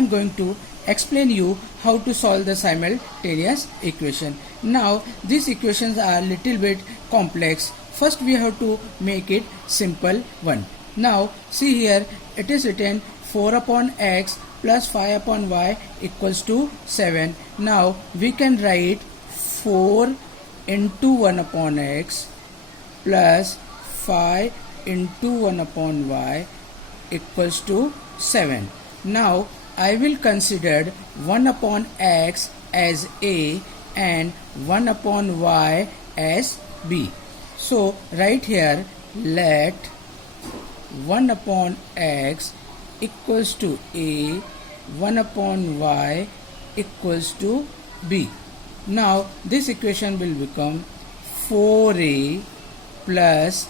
am going to explain you how to solve the simultaneous equation. Now these equations are little bit complex. First we have to make it simple one. Now see here, it is written 4 upon x plus 5 upon y equals to 7. Now we can write 4 into 1 upon x plus 5 into 1 upon y equals to 7. Now I will consider 1 upon x as a and 1 upon y as b. So right here, let 1 upon x equals to a, 1 upon y equals to b. Now this equation will become 4a plus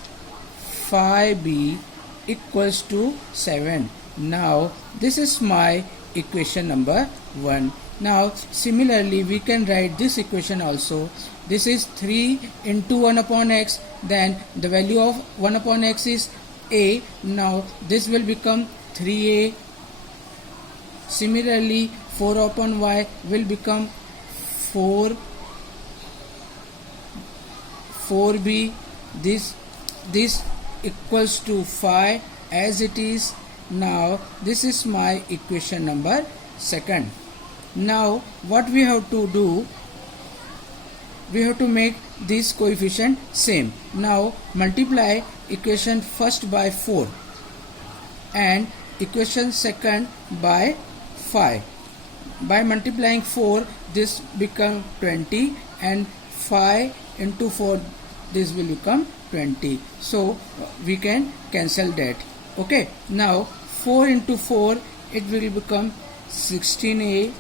5b equals to 7. Now this is my equation number 1. Now similarly we can write this equation also. This is 3 into 1 upon x, then the value of 1 upon x is a. Now this will become 3a. Similarly 4 upon y will become 4b. This equals to 5 as it is. Now this is my equation number 2. Now what we have to do, we have to make this coefficient same. Now multiply equation first by 4 and equation second by 5. By multiplying 4, this become 20, and 5 into 4, this will become 20. So we can cancel that. Okay, now 4 into 4, it will become 16a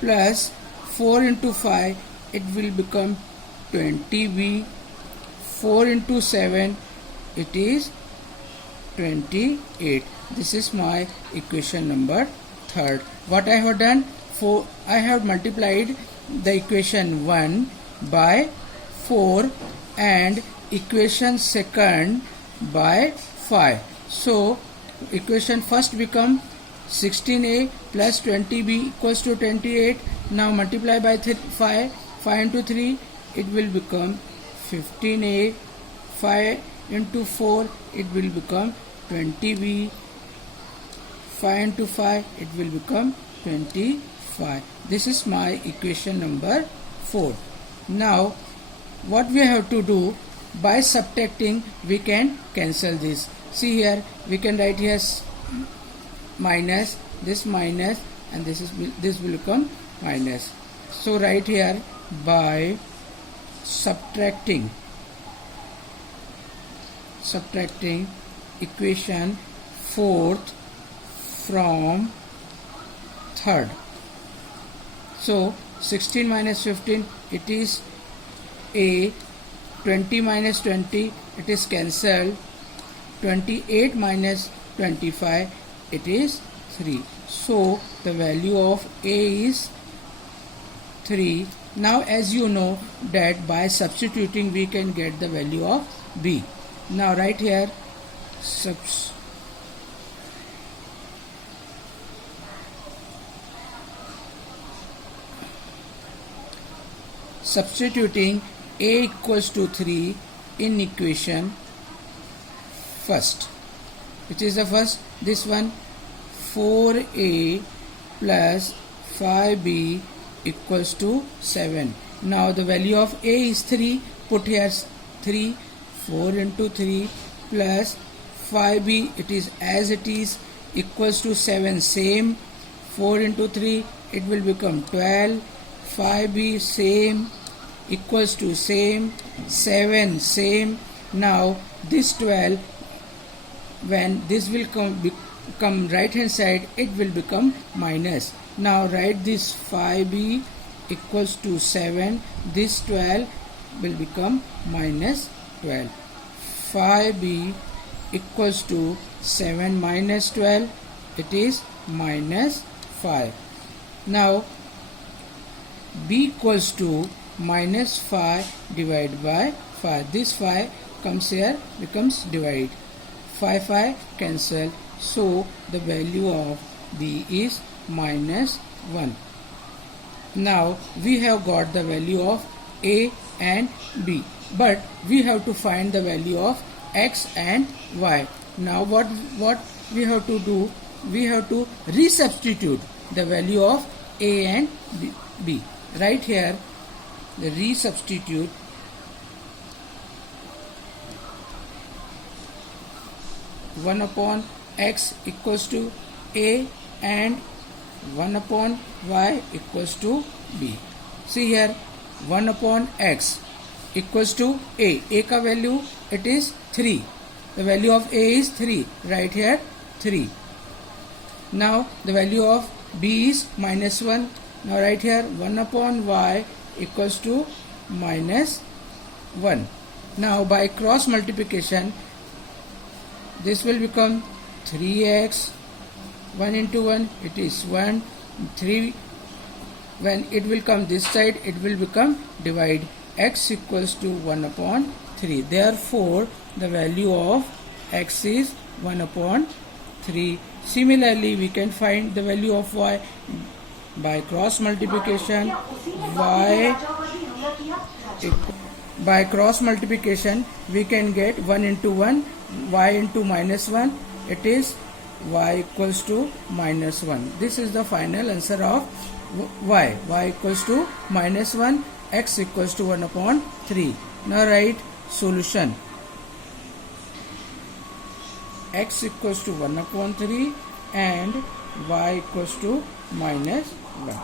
plus 4 into 5, it will become 20b. 4 into 7, it is 28. This is my equation number 3. What I have done, I have multiplied the equation 1 by 4 and equation second by 5. So equation first become 16a plus 20b equals to 28. Now multiply by 5 into 3, it will become 15a. 5 into 4, it will become 20b. 5 into 5, it will become 25. This is my equation number 4. Now what we have to do, by subtracting we can cancel this. See here, we can write here minus, this minus, and this will become minus. So write here, by subtracting equation 4th from 3rd. So 16 minus 15, it is a. 20 minus 20, it is cancelled. 28 minus 25, it is 3. So the value of a is 3. Now as you know that by substituting we can get the value of b. Now write here substituting a equals to 3 in equation first. Which is the first? This one, 4a plus 5b equals to 7. Now the value of a is 3. Put here 3. 4 into 3 plus 5b, it is as it is, equals to 7. Same. 4 into 3, it will become 12. 5b same, equals to same. 7 same. Now this 12, when this will come right hand side, it will become minus. Now write this 5b equals to 7. This 12 will become minus 12. 5b equals to 7 minus 12, it is minus 5. Now b equals to minus 5 divided by 5. This 5 comes here, becomes divide. 5 cancel. So the value of b is minus 1. Now we have got the value of a and b, but we have to find the value of x and y. Now what we have to do? We have to resubstitute the value of a and b. Right here, the resubstitute 1 upon x equals to a and 1 upon y equals to b. See here, 1 upon x equals to a. A ka value, it is 3. The value of a is 3. Right here 3. Now the value of b is minus 1. Now right here 1 upon y equals to minus 1. Now by cross multiplication, this will become 3x. 1 into 1, it is 1. 3. When it will come this side, it will become divide. X equals to 1 upon 3. Therefore, the value of x is 1 upon 3. Similarly, we can find the value of y by cross multiplication. By cross multiplication, we can get 1 into 1, y into minus 1. It is y equals to minus 1. This is the final answer of y. Y equals to minus 1, x equals to 1 upon 3. Now write solution. X equals to 1 upon 3 and y equals to minus 1.